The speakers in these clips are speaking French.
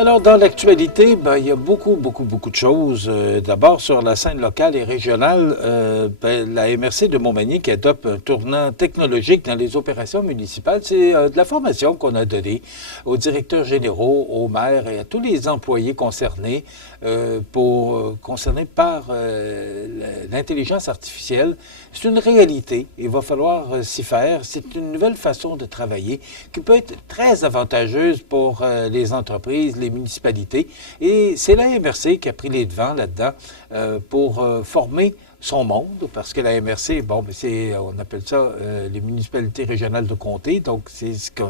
Alors, dans l'actualité, il y a beaucoup de choses. D'abord, sur la scène locale et régionale, la MRC de Montmagny qui adopte un tournant technologique dans les opérations municipales. C'est de la formation qu'on a donnée aux directeurs généraux, aux maires et à tous les employés concernés concernés par l'intelligence artificielle. C'est une réalité. Il va falloir s'y faire. C'est une nouvelle façon de travailler qui peut être très avantageuse pour les entreprises, les municipalités. Et c'est la MRC qui a pris les devants là-dedans pour former son monde, parce que la MRC, on appelle ça les municipalités régionales de comté, donc c'est ce que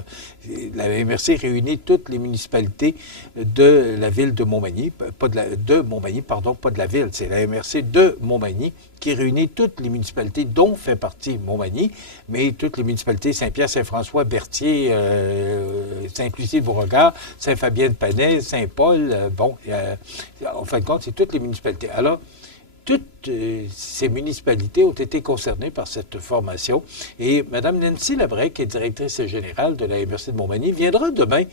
la MRC réunit toutes les municipalités de la ville de Montmagny, pas de la ville, c'est la MRC de Montmagny qui réunit toutes les municipalités dont fait partie Montmagny, mais toutes les municipalités Saint-Pierre, Saint-François, Berthier, Saint-Lucie-de-Beauregard, Saint-Fabien-de-Panay, Saint-Paul, en fin de compte, c'est toutes les municipalités. Alors, toutes ces municipalités ont été concernées par cette formation. Et Mme Nancy Labrec, qui est directrice générale de la MRC de Montmagny, viendra demain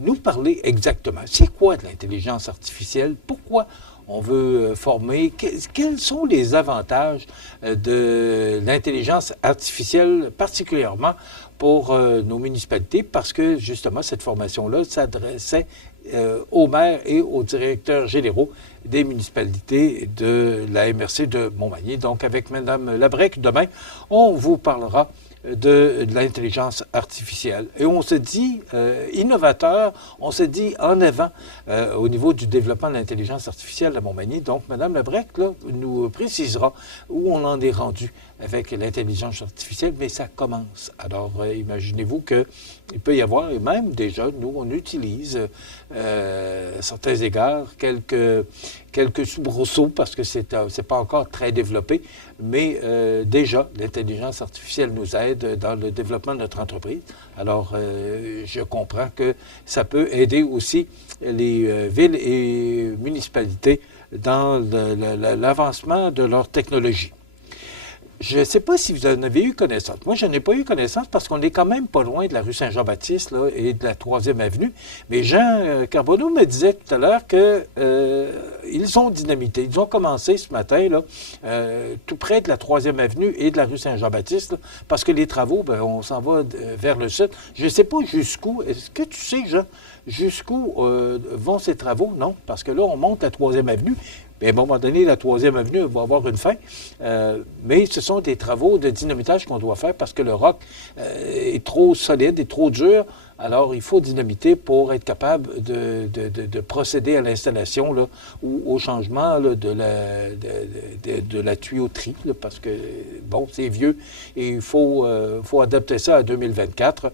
nous parler exactement. C'est quoi de l'intelligence artificielle? Pourquoi on veut former? Quels sont les avantages de l'intelligence artificielle, particulièrement pour nos municipalités? Parce que, justement, cette formation-là s'adressait aux maires et aux directeurs généraux des municipalités de la MRC de Montmagny. Donc, avec Mme Labrec, demain, on vous parlera de l'intelligence artificielle. Et on se dit innovateur, on se dit en avant au niveau du développement de l'intelligence artificielle à Montmagny. Donc, Mme Labrec là, nous précisera où on en est rendu avec l'intelligence artificielle, mais ça commence. Alors, imaginez-vous qu'il peut y avoir, et même déjà, nous, on utilise à certains égards quelques soubresauts parce que c'est pas encore très développé, mais déjà, l'intelligence artificielle nous aide dans le développement de notre entreprise. Alors, je comprends que ça peut aider aussi les villes et municipalités dans l'avancement de leur technologie. Je ne sais pas si vous en avez eu connaissance. Moi, je n'ai pas eu connaissance parce qu'on est quand même pas loin de la rue Saint-Jean-Baptiste là, et de la 3e avenue. Mais Jean Carbonneau me disait tout à l'heure qu'ils ont dynamité. Ils ont commencé ce matin là, tout près de la 3e avenue et de la rue Saint-Jean-Baptiste, là, parce que les travaux, on s'en va vers le sud. Je ne sais pas jusqu'où. Est-ce que tu sais, Jean, jusqu'où vont ces travaux? Non, parce que là, on monte la 3e avenue. Bien, à un moment donné, la 3e avenue va avoir une fin, mais ce sont des travaux de dynamitage qu'on doit faire parce que le roc est trop solide et trop dur. Alors, il faut dynamiter pour être capable de procéder à l'installation là, ou au changement là, de la tuyauterie, là, parce que, c'est vieux et il faut adapter ça à 2024.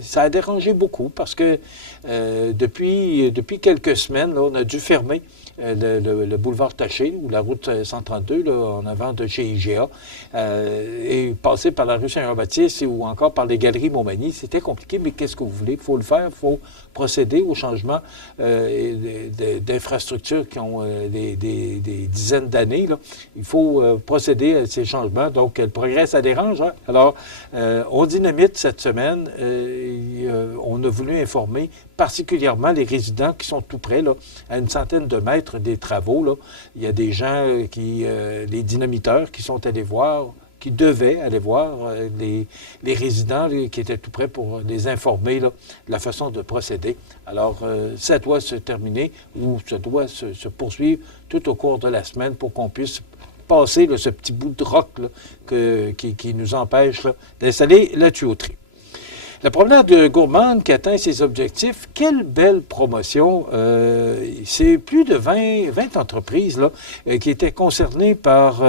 Ça a dérangé beaucoup parce que depuis quelques semaines, là, on a dû fermer le boulevard Taché ou la route 132 là, en avant de chez IGA et passer par la rue Saint-Jean-Baptiste ou encore par les galeries Montmagny. C'était compliqué, mais qu'est-ce que vous voulez? Il faut le faire, il faut procéder au changement d'infrastructures qui ont des dizaines d'années. Il faut procéder à ces changements. Donc, le progrès, ça dérange. Hein? Alors, on dynamite cette semaine. On a voulu informer particulièrement les résidents qui sont tout près, là, à une centaine de mètres des travaux. Là. Il y a des gens, les dynamiteurs, qui sont allés voir, qui devaient aller voir les résidents qui étaient tout près pour les informer là, de la façon de procéder. Alors, ça doit se terminer ou ça doit se poursuivre tout au cours de la semaine pour qu'on puisse passer là, ce petit bout de roc là, qui nous empêche là, d'installer la tuyauterie. La promenade de Gourmande qui atteint ses objectifs, quelle belle promotion. C'est plus de 20 entreprises là, qui étaient concernées par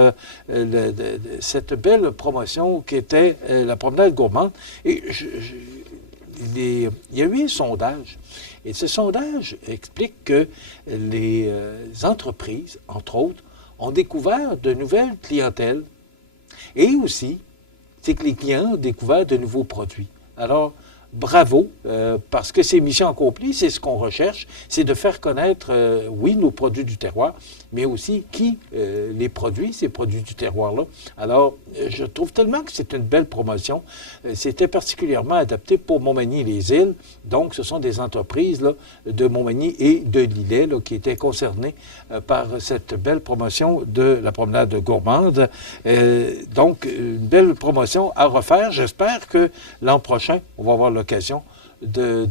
cette belle promotion qui était la promenade Gourmande. Et il y a eu un sondage. Et ce sondage explique que les entreprises, entre autres, ont découvert de nouvelles clientèles. Et aussi, c'est que les clients ont découvert de nouveaux produits. Alors, bravo, parce que c'est mission accomplie, c'est ce qu'on recherche, c'est de faire connaître, oui, nos produits du terroir, mais aussi qui les produit, ces produits du terroir-là. Alors, je trouve tellement que c'est une belle promotion. C'était particulièrement adapté pour Montmagny et les îles. Donc, ce sont des entreprises là, de Montmagny et de Lillet là, qui étaient concernées par cette belle promotion de la promenade gourmande. Donc, une belle promotion à refaire. J'espère que l'an prochain, on va avoir l'occasion de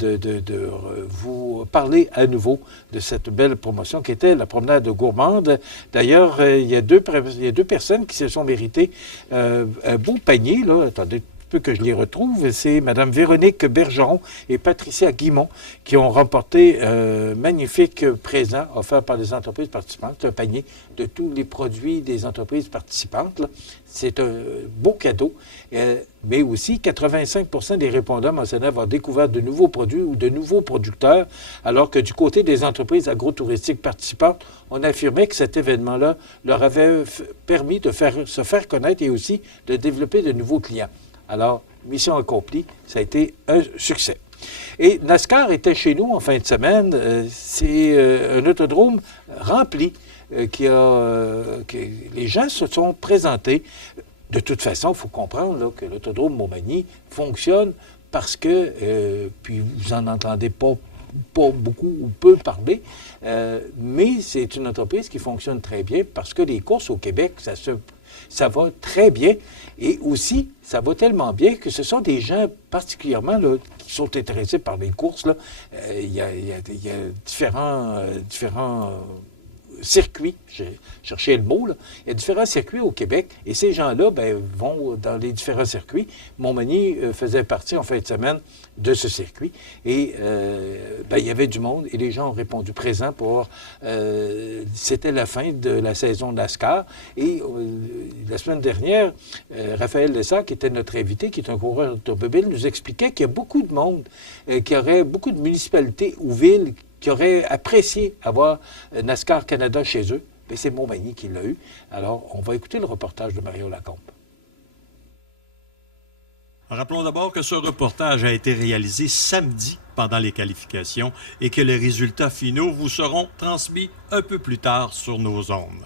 vous parler à nouveau de cette belle promotion qui était la promenade gourmande. D'ailleurs, il y a deux personnes qui se sont méritées un beau panier. Là. Attendez peu que je les retrouve. C'est Mme Véronique Bergeron et Patricia Guimont qui ont remporté un magnifique présent offert par les entreprises participantes, un panier de tous les produits des entreprises participantes. Là. C'est un beau cadeau, mais aussi 85% des répondants mentionnaient avoir découvert de nouveaux produits ou de nouveaux producteurs, alors que du côté des entreprises agrotouristiques participantes, on affirmait que cet événement-là leur avait permis de se faire connaître et aussi de développer de nouveaux clients. Alors, mission accomplie, ça a été un succès. Et NASCAR était chez nous en fin de semaine. C'est un autodrome rempli. Les gens se sont présentés. De toute façon, il faut comprendre là, que l'autodrome Montmagny fonctionne parce que, puis vous n'en entendez pas beaucoup ou peu parler, mais c'est une entreprise qui fonctionne très bien parce que les courses au Québec, ça va très bien. Et aussi, ça va tellement bien que ce sont des gens particulièrement là, qui sont intéressés par les courses. Là. Il y a différents circuits, j'ai cherché le mot, là. Il y a différents circuits au Québec et ces gens-là vont dans les différents circuits. Montmagny faisait partie en fin de semaine de ce circuit et il y avait du monde et les gens ont répondu présent pour... c'était la fin de la saison NASCAR et la semaine dernière, Raphaël Lessard, qui était notre invité, qui est un coureur automobile, nous expliquait qu'il y a beaucoup de monde, qu'il y aurait beaucoup de municipalités ou villes qui auraient apprécié avoir NASCAR Canada chez eux. Mais c'est Montmagny qui l'a eu. Alors, on va écouter le reportage de Mario Lacombe. Rappelons d'abord que ce reportage a été réalisé samedi pendant les qualifications et que les résultats finaux vous seront transmis un peu plus tard sur nos ondes.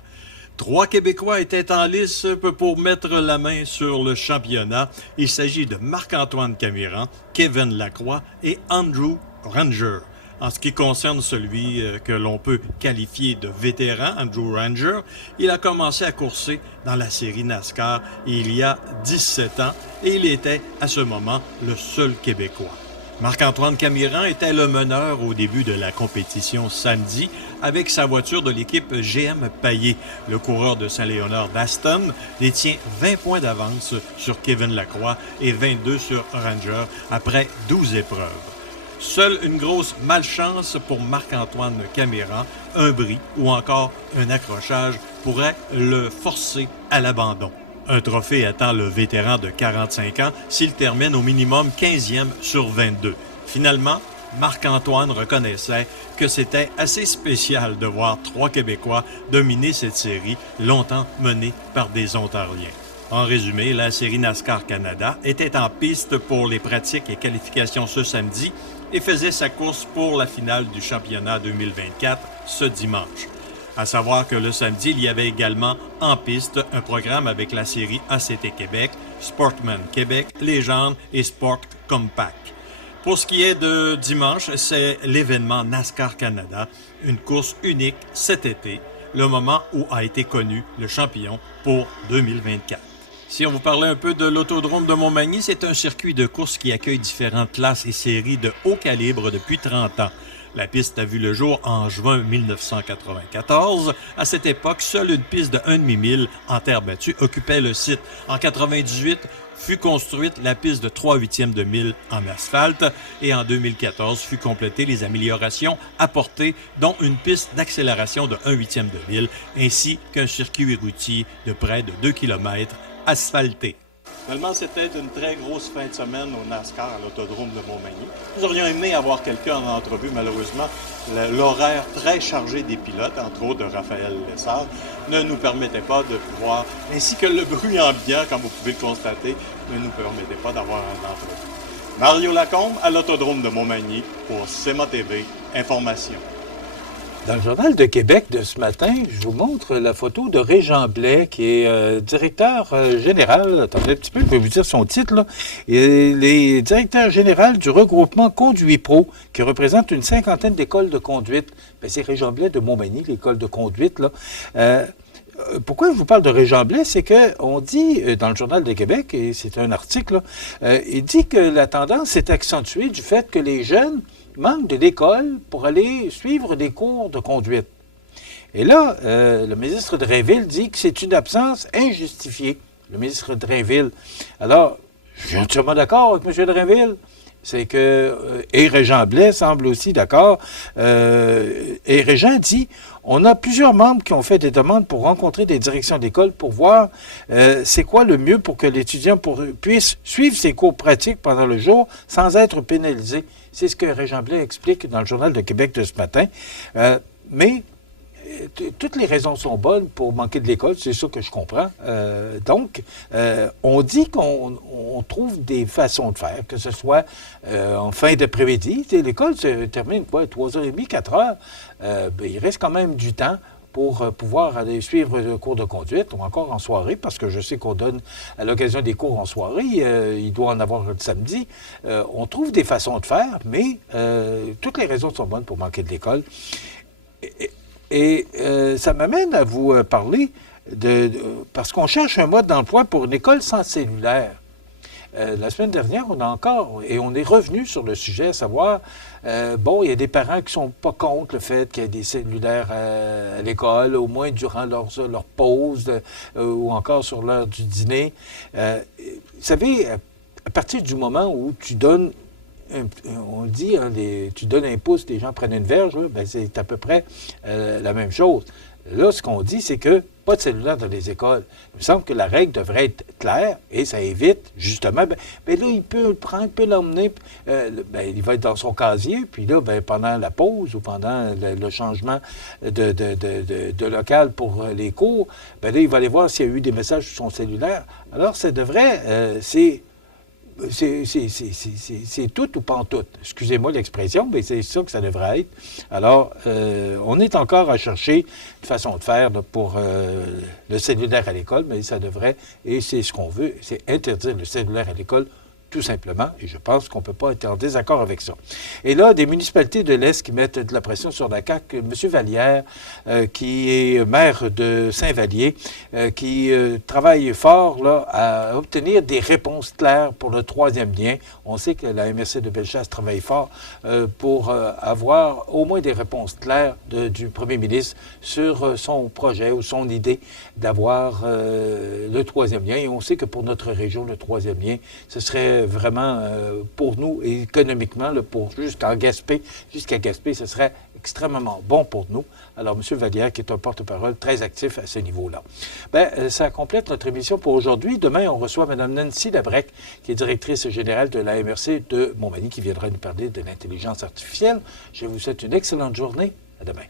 3 Québécois étaient en lice pour mettre la main sur le championnat. Il s'agit de Marc-Antoine Camiran, Kevin Lacroix et Andrew Ranger. En ce qui concerne celui que l'on peut qualifier de vétéran, Andrew Ranger, il a commencé à courser dans la série NASCAR il y a 17 ans et il était à ce moment le seul Québécois. Marc-Antoine Camiran était le meneur au début de la compétition samedi avec sa voiture de l'équipe GM Paillé. Le coureur de Saint-Léonard d'Aston détient 20 points d'avance sur Kevin Lacroix et 22 sur Ranger après 12 épreuves. Seule une grosse malchance pour Marc-Antoine Camiran, un bris ou encore un accrochage pourrait le forcer à l'abandon. Un trophée attend le vétéran de 45 ans s'il termine au minimum 15e sur 22. Finalement, Marc-Antoine reconnaissait que c'était assez spécial de voir 3 Québécois dominer cette série longtemps menée par des Ontariens. En résumé, la série NASCAR Canada était en piste pour les pratiques et qualifications ce samedi et faisait sa course pour la finale du championnat 2024 ce dimanche. À savoir que le samedi, il y avait également en piste un programme avec la série ACT Québec, Sportman Québec, Légende et Sport Compact. Pour ce qui est de dimanche, c'est l'événement NASCAR Canada, une course unique cet été, le moment où a été connu le champion pour 2024. Si on vous parlait un peu de l'autodrome de Montmagny, c'est un circuit de course qui accueille différentes classes et séries de haut calibre depuis 30 ans. La piste a vu le jour en juin 1994. À cette époque, seule une piste de 1,5 mille en terre battue occupait le site. En 1998, fut construite la piste de 3/8 de mille en asphalte et en 2014 fut complétée les améliorations apportées, dont une piste d'accélération de 1/8 de mille ainsi qu'un circuit routier de près de 2 km asphalté. Finalement, c'était une très grosse fin de semaine au NASCAR à l'autodrome de Montmagny. Nous aurions aimé avoir quelqu'un en entrevue. Malheureusement, l'horaire très chargé des pilotes, entre autres de Raphaël Lessard, ne nous permettait pas de pouvoir, ainsi que le bruit ambiant, comme vous pouvez le constater, ne nous permettait pas d'avoir un entrevue. Mario Lacombe à l'autodrome de Montmagny pour CMA TV Information. Dans le Journal de Québec de ce matin, je vous montre la photo de Régent Blais, qui est directeur général, attendez un petit peu, je vais vous dire son titre, là. Il est directeur général du regroupement Conduit Pro, qui représente une cinquantaine d'écoles de conduite. Bien, c'est Régent Blais de Montmagny, l'école de conduite, là. Pourquoi je vous parle de Régent Blais, c'est qu'on dit dans le Journal de Québec, et c'est un article, là, il dit que la tendance s'est accentuée du fait que les jeunes manquent de l'école pour aller suivre des cours de conduite. Et là, le ministre Drainville dit que c'est une absence injustifiée, le ministre Drainville. Alors, je suis entièrement d'accord avec M. Drainville. C'est que, et Régent Blais semble aussi d'accord, et Régent dit, on a plusieurs membres qui ont fait des demandes pour rencontrer des directions d'école pour voir c'est quoi le mieux pour que l'étudiant puisse suivre ses cours pratiques pendant le jour sans être pénalisé. C'est ce que Régent Blais explique dans le Journal de Québec de ce matin. Mais toutes les raisons sont bonnes pour manquer de l'école, c'est ça que je comprends. Donc, on dit qu'on trouve des façons de faire, que ce soit en fin d'après-midi. L'école se termine, quoi, 3h30, 4h. Il reste quand même du temps pour pouvoir aller suivre le cours de conduite ou encore en soirée, parce que je sais qu'on donne à l'occasion des cours en soirée, il doit en avoir le samedi. On trouve des façons de faire, mais toutes les raisons sont bonnes pour manquer de l'école. Et ça m'amène à vous parler parce qu'on cherche un mode d'emploi pour une école sans cellulaire. La semaine dernière, on est revenu sur le sujet, à savoir, il y a des parents qui ne sont pas contre le fait qu'il y ait des cellulaires à l'école, au moins durant leur pause ou encore sur l'heure du dîner. Vous savez, à partir du moment où tu donnes on dit, hein, tu donnes un pouce, les gens prennent une verge, là, ben c'est à peu près la même chose. Là, ce qu'on dit, c'est que pas de cellulaire dans les écoles. Il me semble que la règle devrait être claire et ça évite, justement, là, il peut le prendre, il peut l'emmener, il va être dans son casier, puis là, pendant la pause ou pendant le changement de local pour les cours, là, il va aller voir s'il y a eu des messages sur son cellulaire. Alors, ça devrait, c'est tout ou pas en tout. Excusez-moi l'expression, mais c'est ça que ça devrait être. Alors, on est encore à chercher une façon de faire là, pour le cellulaire à l'école, mais ça devrait, et c'est ce qu'on veut, c'est interdire le cellulaire à l'école, tout simplement, et je pense qu'on ne peut pas être en désaccord avec ça. Et là, des municipalités de l'Est qui mettent de la pression sur la CAQ, M. Vallière, qui est maire de Saint-Vallier, qui travaille fort là, à obtenir des réponses claires pour le troisième lien. On sait que la MRC de Bellechasse travaille fort pour avoir au moins des réponses claires du premier ministre sur son projet ou son idée d'avoir le troisième lien. Et on sait que pour notre région, le troisième lien, ce serait vraiment pour nous, économiquement, là, pour jusqu'à Gaspé, ce serait extrêmement bon pour nous. Alors, M. Vallière, qui est un porte-parole très actif à ce niveau-là. Ça complète notre émission pour aujourd'hui. Demain, on reçoit Mme Nancy Labrec, qui est directrice générale de la MRC de Montmagny, qui viendra nous parler de l'intelligence artificielle. Je vous souhaite une excellente journée. À demain.